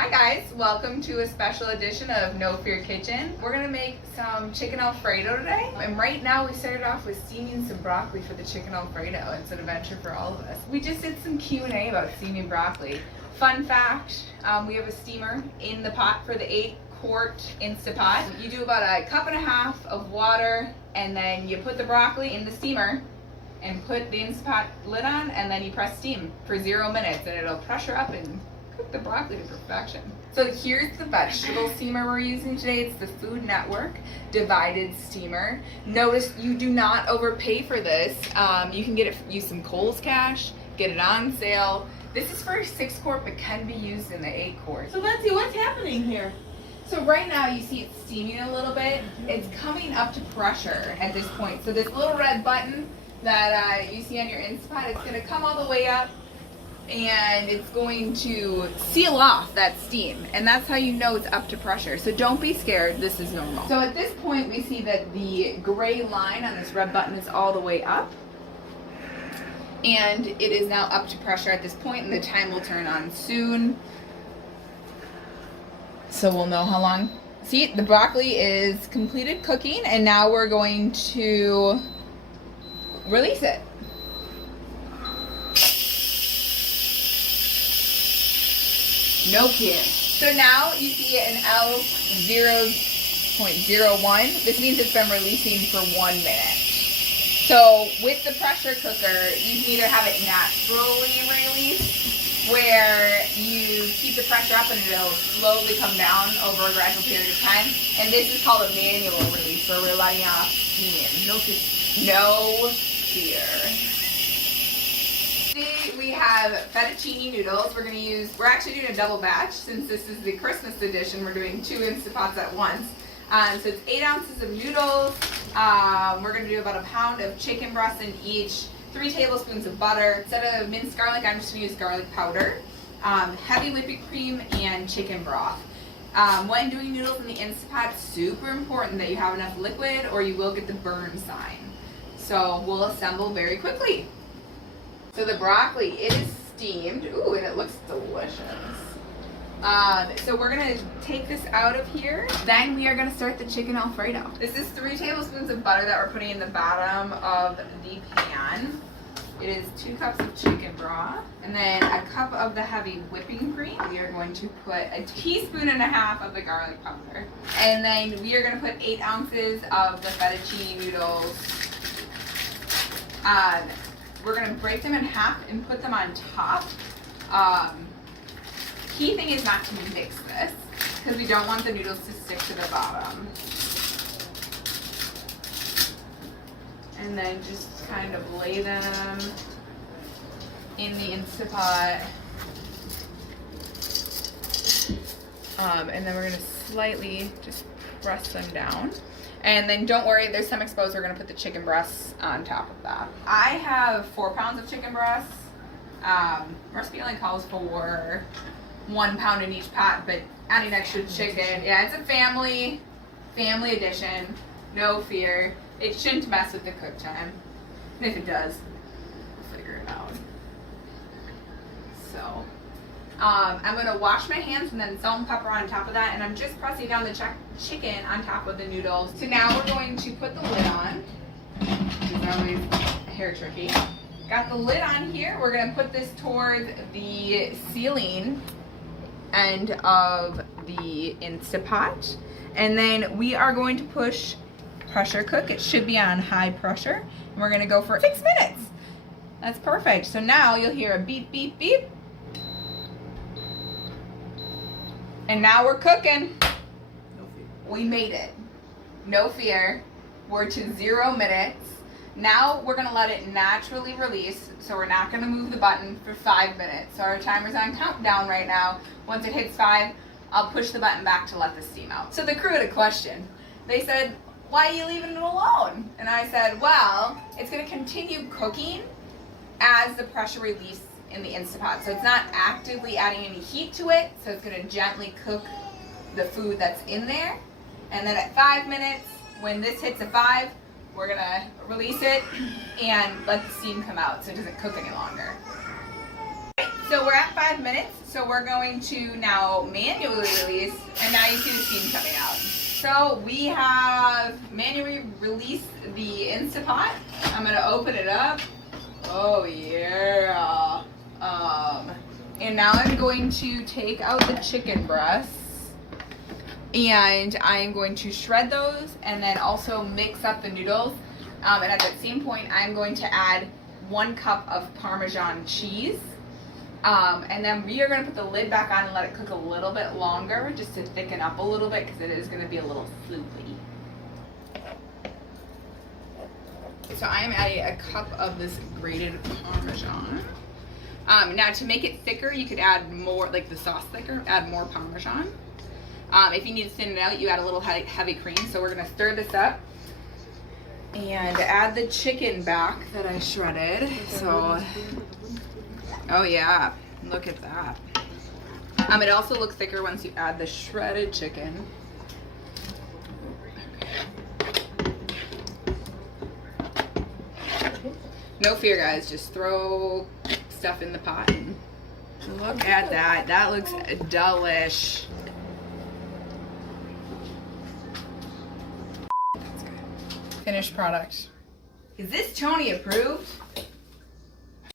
Hi guys, welcome to a special edition of No Fear Kitchen. We're gonna make some chicken Alfredo today. And right now we started off with steaming some broccoli for the chicken Alfredo. It's an adventure for all of us. We just did some Q&A about steaming broccoli. Fun fact, we have a steamer in the pot for the 8-quart Instapot. You do about a cup and a half of water and then you put the broccoli in the steamer and put the Instapot lid on, and then you press steam for 0 minutes and it'll pressure up and cook the broccoli to perfection. So here's the vegetable steamer we're using today. It's the Food Network divided steamer. Notice you do not overpay for this. You can get it, use some Kohl's Cash, get it on sale. This is for a 6-quart but can be used in the 8-quart. So Betsy, what's happening here? So right now you see it's steaming a little bit. It's coming up to pressure at this point. So this little red button that you see on your Instapot, it's going to come all the way up and it's going to seal off that steam, and that's how you know it's up to pressure. So don't be scared, this is normal. So at this point we see that the gray line on this red button is all the way up, and it is now up to pressure at this point, and the time will turn on soon. So we'll know how long. See, the broccoli is completed cooking, and now we're going to release it. No kidding. So now you see an L0.01. This means it's been releasing for 1 minute. So with the pressure cooker, you can either have it naturally release, where you keep the pressure up and it'll slowly come down over a gradual period of time. And this is called a manual release, where we're letting off steam. No fear. We have fettuccine noodles. We're actually doing a double batch since this is the Christmas edition. We're doing 2 Instapots at once. So it's 8 ounces of noodles. We're going to do about a pound of chicken breast in each, 3 tablespoons of butter. Instead of minced garlic, I'm just going to use garlic powder, heavy whipping cream, and chicken broth. When doing noodles in the Instapot, it's super important that you have enough liquid or you will get the burn sign. So we'll assemble very quickly. So the broccoli, it is steamed. Ooh, and it looks delicious. So we're gonna take this out of here. Then we are gonna start the chicken Alfredo. This is 3 tablespoons of butter that we're putting in the bottom of the pan. It is 2 cups of chicken broth, and then a cup of the heavy whipping cream. We are going to put a teaspoon and a half of the garlic powder. And then we are gonna put 8 ounces of the fettuccine noodles. We're going to break them in half and put them on top. Key thing is not to mix this, because we don't want the noodles to stick to the bottom. And then just kind of lay them in the Instapot. And then we're going to slightly just press them down. And then don't worry, there's some exposed. We're going to put the chicken breasts on top of that. I have 4 pounds of chicken breasts. Recipe only calls for 1 pound in each pot, but adding extra chicken. Yeah, it's a family edition. No fear. It shouldn't mess with the cook time. And if it does, we'll figure it out. So I'm going to wash my hands and then salt and pepper on top of that, and I'm just pressing down the chicken on top of the noodles. So now we're going to put the lid on, which is always hair tricky. Got the lid on here. We're going to put this toward the ceiling end of the Instapot, and then we are going to pressure cook. It should be on high pressure, and we're going to go for 6 minutes. That's perfect. So now you'll hear a beep, beep, beep. And now we're cooking. No fear. We made it. No fear. We're to 0 minutes. Now we're gonna let it naturally release. So we're not gonna move the button for 5 minutes. So our timer's on countdown right now. Once it hits 5, I'll push the button back to let the steam out. So the crew had a question. They said, why are you leaving it alone? And I said, well, it's gonna continue cooking as the pressure release in the Instapot. So it's not actively adding any heat to it, so it's going to gently cook the food that's in there. And then at 5 minutes, when this hits a 5, we're going to release it and let the steam come out so it doesn't cook any longer. So we're at 5 minutes, so we're going to now manually release, and now you see the steam coming out. So we have manually released the Instapot. I'm gonna open it up. Oh yeah. And now I'm going to take out the chicken breasts, and I'm going to shred those and then also mix up the noodles. And at that same point, I'm going to add 1 cup of Parmesan cheese. And then we are going to put the lid back on and let it cook a little bit longer just to thicken up a little bit because it is going to be a little soupy. So I am adding a cup of this grated Parmesan. Now to make it thicker, you could add more, like the sauce thicker, add more Parmesan. If you need to thin it out, you add a little heavy cream. So we're going to stir this up and add the chicken back that I shredded. So, oh yeah, look at that. It also looks thicker once you add the shredded chicken. No fear, guys, just throw stuff in the pot and look at that. That looks delish. Finished product. Is this Tony approved?